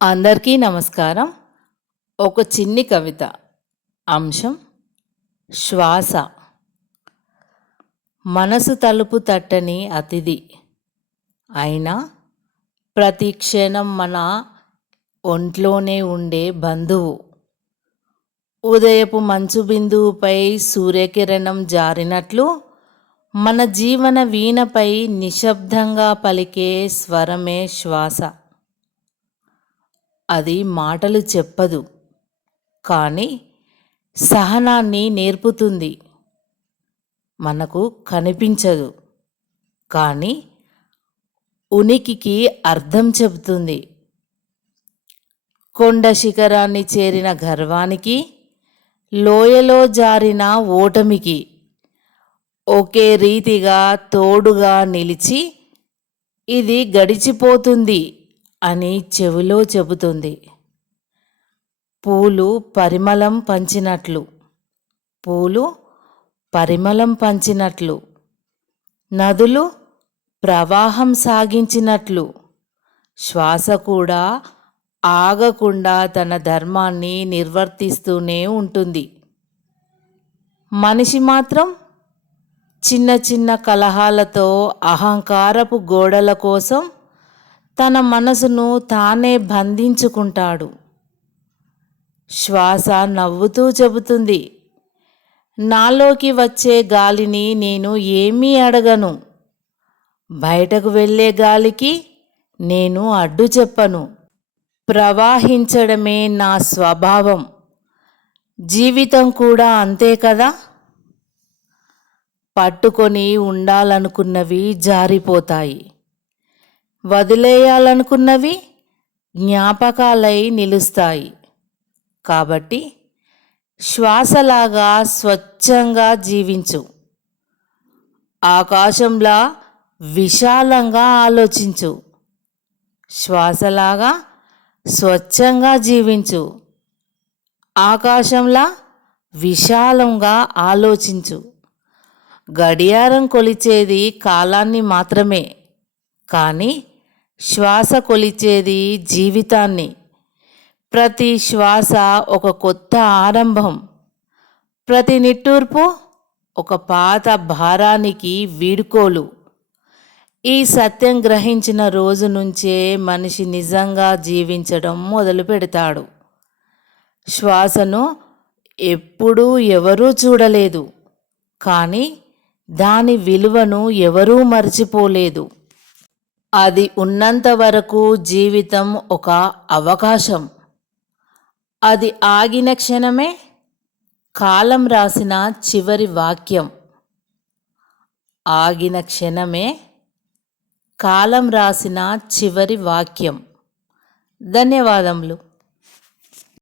అందరికీ నమస్కారం. ఒక చిన్ని కవిత. అంశం శ్వాస. మనసు తలుపు తట్టని అతిథి అయినా ప్రతి క్షణం మన ఒంట్లోనే ఉండే బంధువు. ఉదయపు మంచు బిందువుపై సూర్యకిరణం జారినట్లు మన జీవన వీణపై నిశ్శబ్దంగా పలికే స్వరమే శ్వాస. అది మాటలు చెప్పదు, కానీ సహనాన్ని నేర్పుతుంది. మనకు కనిపించదు, కానీ ఉనికికి అర్థం చెబుతుంది. కొండ శిఖరాన్ని చేరిన గర్వానికి, లోయలో జారిన ఓటమికి ఒకే రీతిగా తోడుగా నిలిచి ఇది గడిచిపోతుంది అని చెవిలో చెబుతుంది. పూలు పరిమళం పంచినట్లు, నదులు ప్రవాహం సాగించినట్లు శ్వాస కూడా ఆగకుండా తన ధర్మాన్ని నిర్వర్తిస్తూనే ఉంటుంది. మనిషి మాత్రం చిన్న చిన్న కలహాలతో, అహంకారపు గోడల కోసం తన మనసును తానే బంధించుకుంటాడు. శ్వాస నవ్వుతూ చెబుతుంది, నాలోకి వచ్చే గాలిని నేను ఏమీ అడగను, బయటకు వెళ్ళే గాలికి నేను అడ్డు చెప్పను. ప్రవహించడమే నా స్వభావం. జీవితం కూడా అంతే కదా. పట్టుకొని ఉండాలనుకున్నవి జారిపోతాయి, వదిలేయాలనుకున్నవి జ్ఞాపకాలై నిలుస్తాయి. కాబట్టి శ్వాసలాగా స్వచ్ఛంగా జీవించు. ఆకాశంలా విశాలంగా ఆలోచించు. శ్వాసలాగా స్వచ్ఛంగా జీవించు. ఆకాశంలా విశాలంగా ఆలోచించు. గడియారం కొలిచేది కాలాన్ని మాత్రమే, కానీ శ్వాస కొలిచేది జీవితాన్ని. ప్రతి శ్వాస ఒక కొత్త ఆరంభం, ప్రతి నిట్టూర్పు ఒక పాత భారానికి వీడ్కోలు. ఈ సత్యం గ్రహించిన రోజు నుంచే మనిషి నిజంగా జీవించడం మొదలు పెడతాడు. శ్వాసను ఎప్పుడూ ఎవరూ చూడలేదు, కానీ దాని విలువను ఎవరూ మర్చిపోలేదు. అది ఉన్నంత వరకు జీవితం ఒక అవకాశం. అది ఆగిన క్షణమే కాలం రాసిన చివరి వాక్యం. ఆగిన క్షణమే కాలం రాసిన చివరి వాక్యం. ధన్యవాదములు.